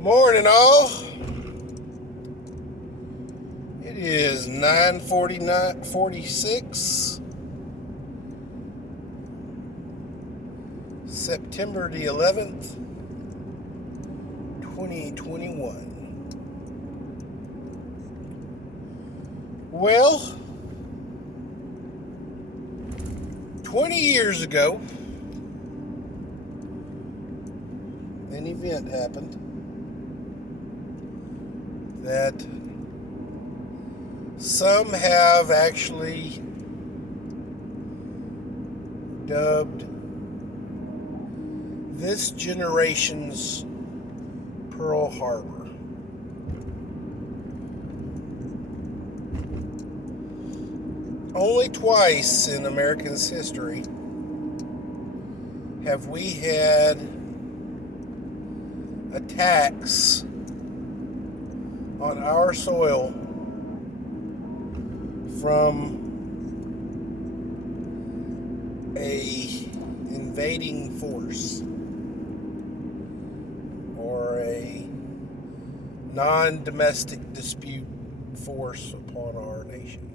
Morning, all. It is 9:46, September the 11th, 2021. Well, 20 years ago, an event happened that some have actually dubbed this generation's Pearl Harbor. Only twice in America's history have we had attacks on our soil from a invading force or a non-domestic dispute force upon our nation.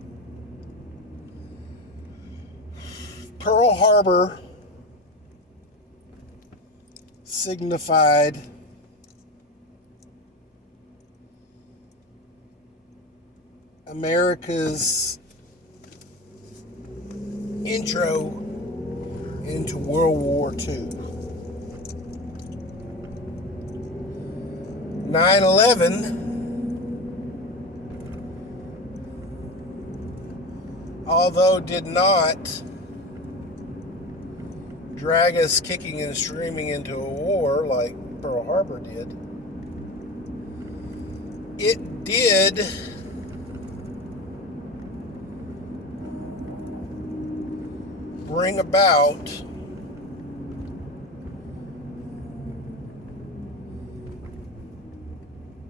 Pearl Harbor signified America's intro into World War II. 9/11, although did not drag us kicking and screaming into a war like Pearl Harbor did, it did bring about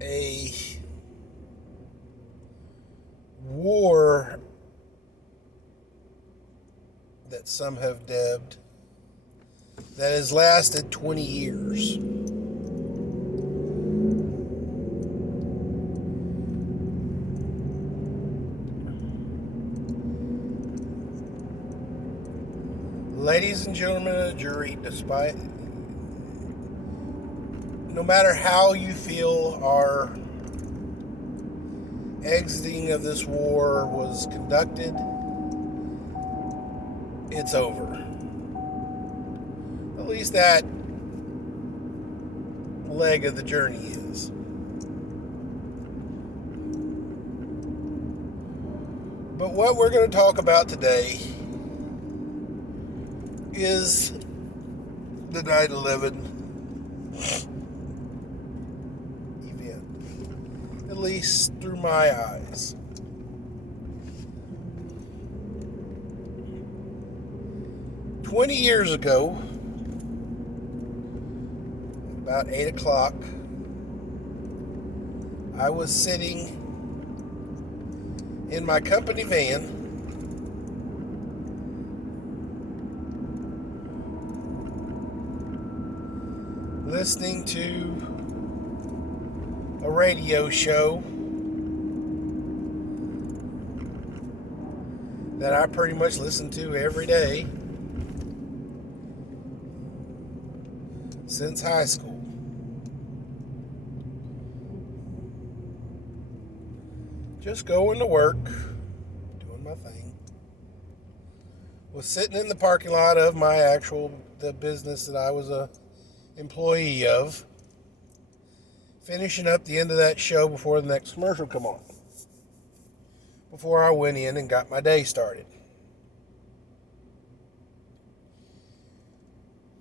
a war that some have dubbed that has lasted 20 years. Ladies and gentlemen of the jury, no matter how you feel our exiting of this war was conducted, it's over. At least that leg of the journey is. But what we're going to talk about today is the 9/11 event, at least through my eyes. "20 years ago, about 8 o'clock, I was sitting in my company van listening to a radio show that I pretty much listen to every day since high school. Just going to work, doing my thing. Was sitting in the parking lot of the business that I was a employee of, finishing up the end of that show before the next commercial come on, before I went in and got my day started.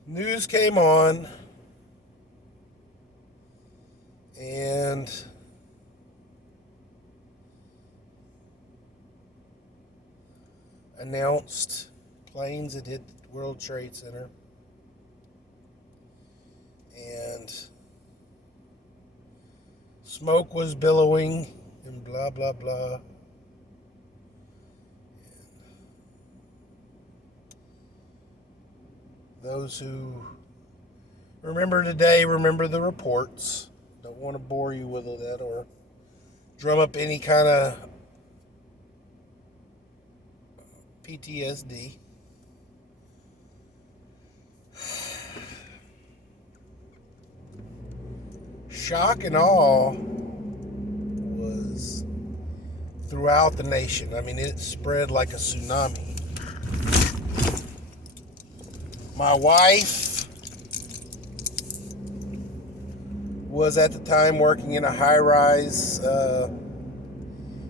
News came on and announced planes had hit the World Trade Center, and smoke was billowing and blah, blah, blah. Those who remember today remember the reports. Don't want to bore you with that or drum up any kind of PTSD. Shock and awe was throughout the nation. I mean, it spread like a tsunami. My wife was at the time working in a high-rise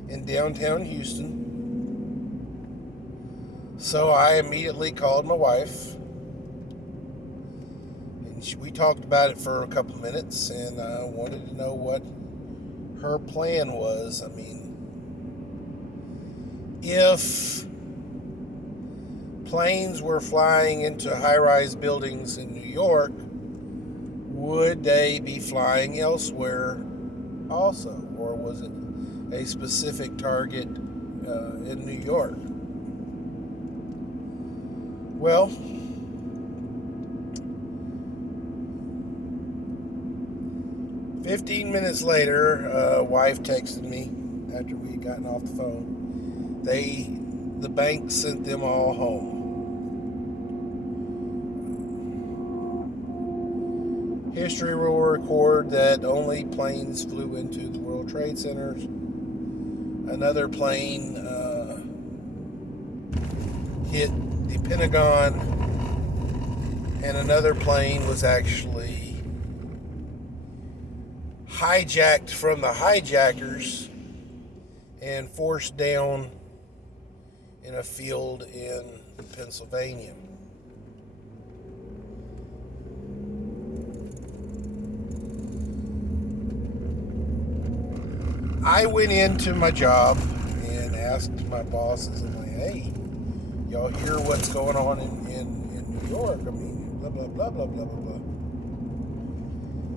in downtown Houston. So I immediately called my wife. And we talked about it for a couple of minutes, and I wanted to know what her plan was. I mean, if planes were flying into high-rise buildings in New York, would they be flying elsewhere also? Or was it a specific target in New York? Well, "15 minutes later, wife texted me after we had gotten off the phone. The bank sent them all home. History will record that only planes flew into the World Trade Centers. Another plane hit the Pentagon, and another plane was actually hijacked from the hijackers and forced down in a field in Pennsylvania." I went into my job and asked my bosses, I'm like, "Hey, y'all hear what's going on in New York? I mean, blah, blah, blah, blah, blah, blah, blah."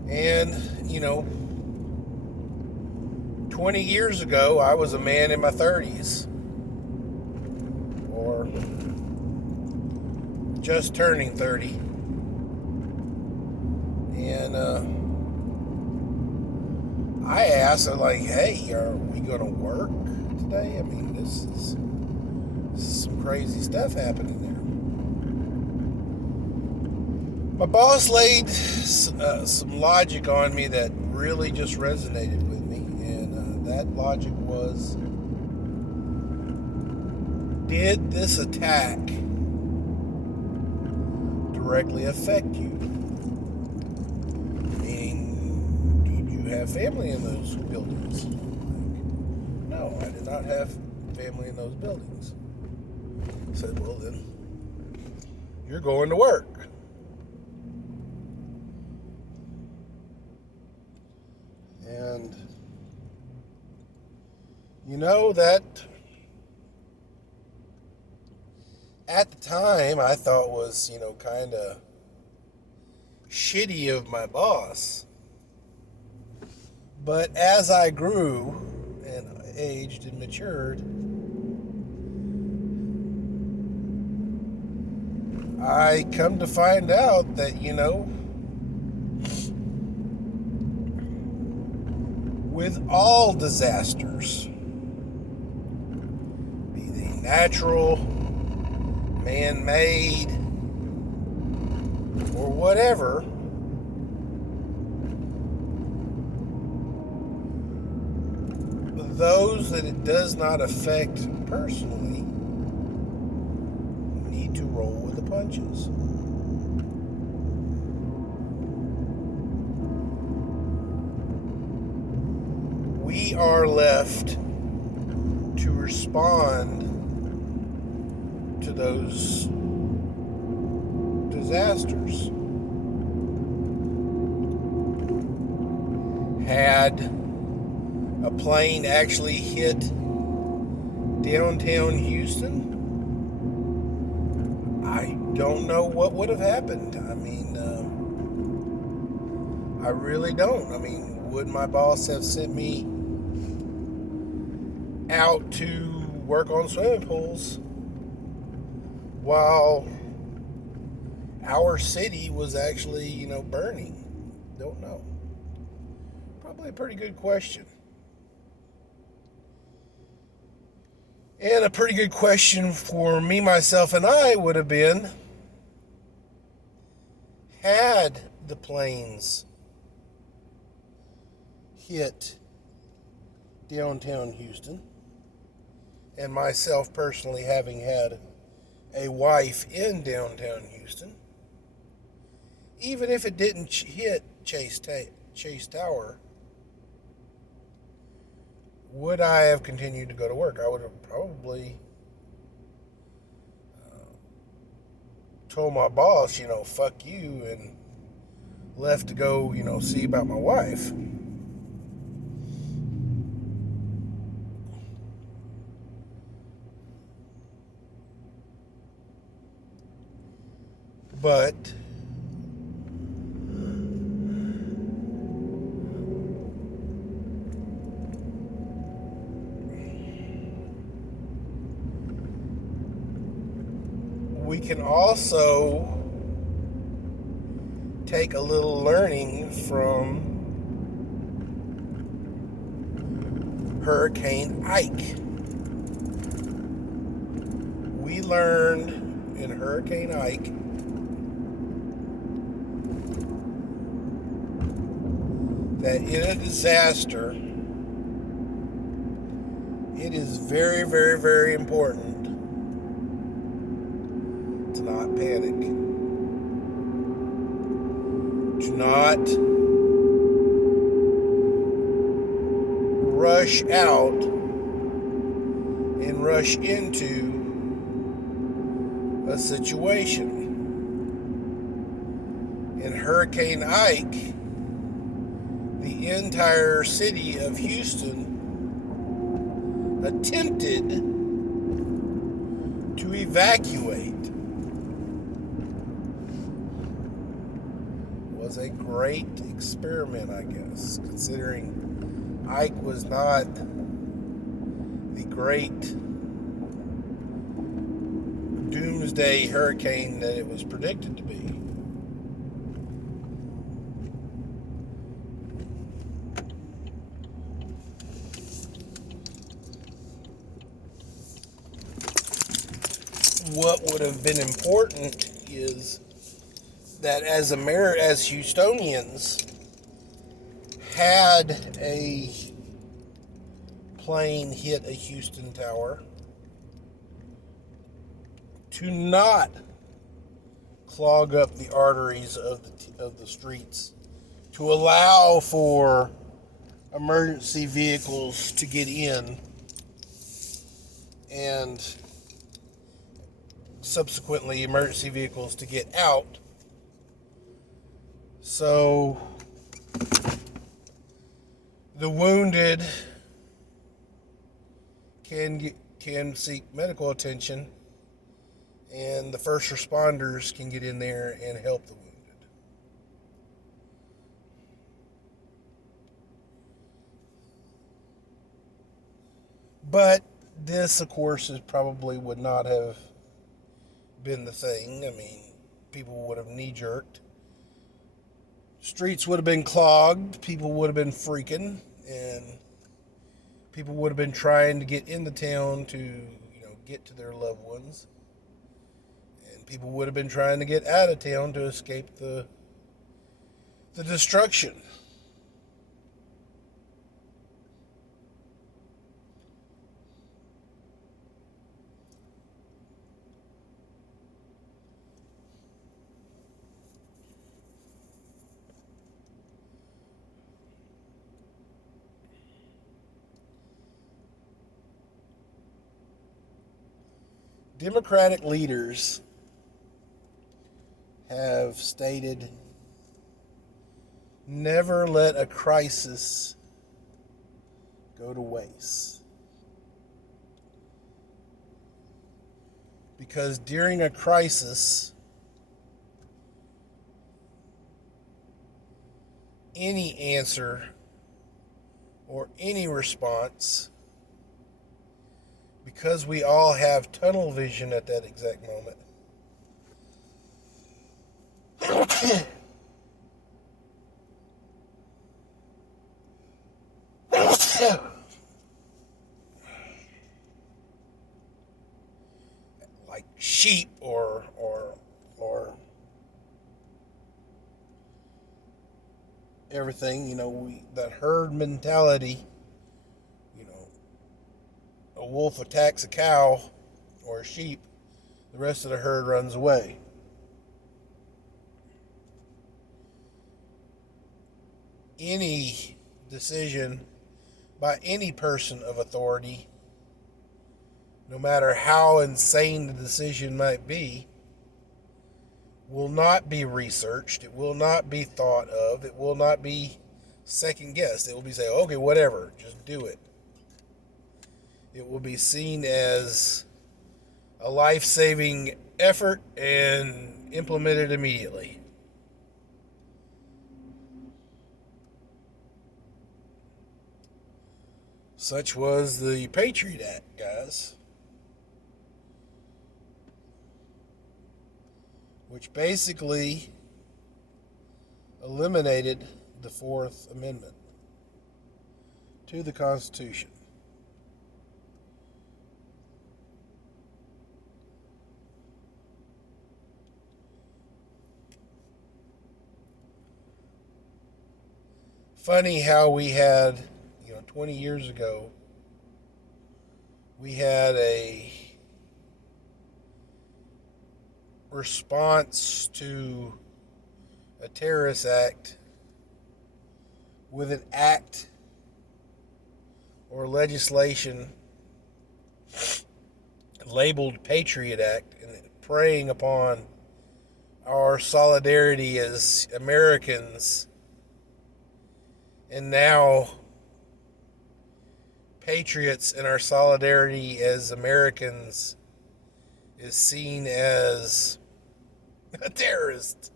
And, 20 years ago, I was a man in my 30s. Or just turning 30. And I asked, I'm like, "Hey, are we going to work today? I mean, this is some crazy stuff happening there." My boss laid some logic on me that really just resonated with me. And that logic was, did this attack directly affect you? Have family in those buildings? No, I did not have family in those buildings. I said, "Well, then you're going to work." And that at the time I thought was, kind of shitty of my boss. But as I grew and aged and matured, I come to find out that, with all disasters, be they natural, man-made, or whatever, those that it does not affect personally need to roll with the punches. We are left to respond to those disasters. Had a plane actually hit downtown Houston, I don't know what would have happened. I mean, I really don't. I mean, would my boss have sent me out to work on swimming pools while our city was actually, burning? Don't know. Probably a pretty good question. And a pretty good question for me, myself, and I would have been, had the planes hit downtown Houston, and myself personally having had a wife in downtown Houston, even if it didn't hit Chase Tower, would I have continued to go to work? I would have probably told my boss, fuck you, and left to go, see about my wife. But we can also take a little learning from Hurricane Ike. We learned in Hurricane Ike that in a disaster, it is very, very, very important to not panic. Do not rush out and rush into a situation. In Hurricane Ike, the entire city of Houston attempted to evacuate. It was a great experiment, I guess, considering Ike was not the great doomsday hurricane that it was predicted to be. What would have been important is that as Houstonians, had a plane hit a Houston tower, to not clog up the arteries of the streets, to allow for emergency vehicles to get in and subsequently emergency vehicles to get out. So the wounded can seek medical attention, and the first responders can get in there and help the wounded. But this, of course, probably would not have been the thing. I mean, people would have knee-jerked. Streets would have been clogged. People would have been freaking, and people would have been trying to get into town to, get to their loved ones. And people would have been trying to get out of town to escape the destruction. Democratic leaders have stated, never let a crisis go to waste. Because during a crisis, any answer or any response, because we all have tunnel vision at that exact moment, like sheep or everything, that herd mentality, you know, a wolf attacks a cow or a sheep, the rest of the herd runs away. Any decision by any person of authority, no matter how insane the decision might be, will not be researched. It will not be thought of. It will not be second guessed. It will be say, okay, whatever, just do it. It will be seen as a life-saving effort and implemented immediately. Such was the Patriot Act, guys, which basically eliminated the Fourth Amendment to the Constitution. Funny how we had, 20 years ago, we had a response to a terrorist act with an act or legislation labeled Patriot Act and preying upon our solidarity as Americans. And now, patriots and our solidarity as Americans is seen as a terrorist.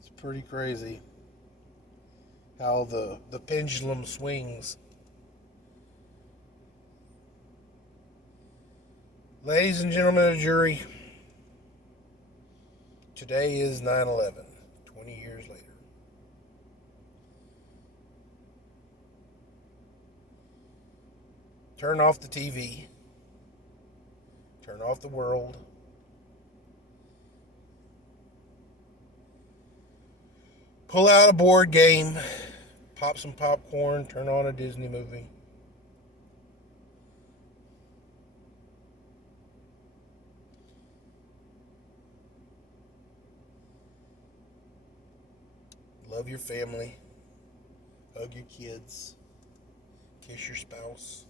It's pretty crazy how the pendulum swings. Ladies and gentlemen of the jury, today is 9/11, 20 years later. Turn off the TV. Turn off the world. Pull out a board game. Pop some popcorn. Turn on a Disney movie. Love your family. Hug your kids. Kiss your spouse.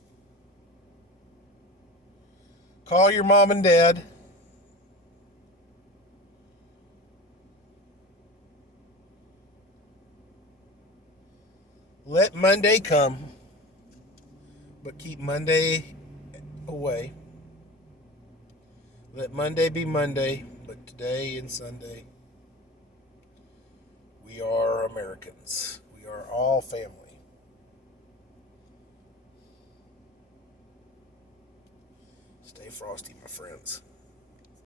Call your mom and dad. Let Monday come, but keep Monday away. Let Monday be Monday, but today and Sunday, we are Americans. We are all family. Stay frosty, my friends.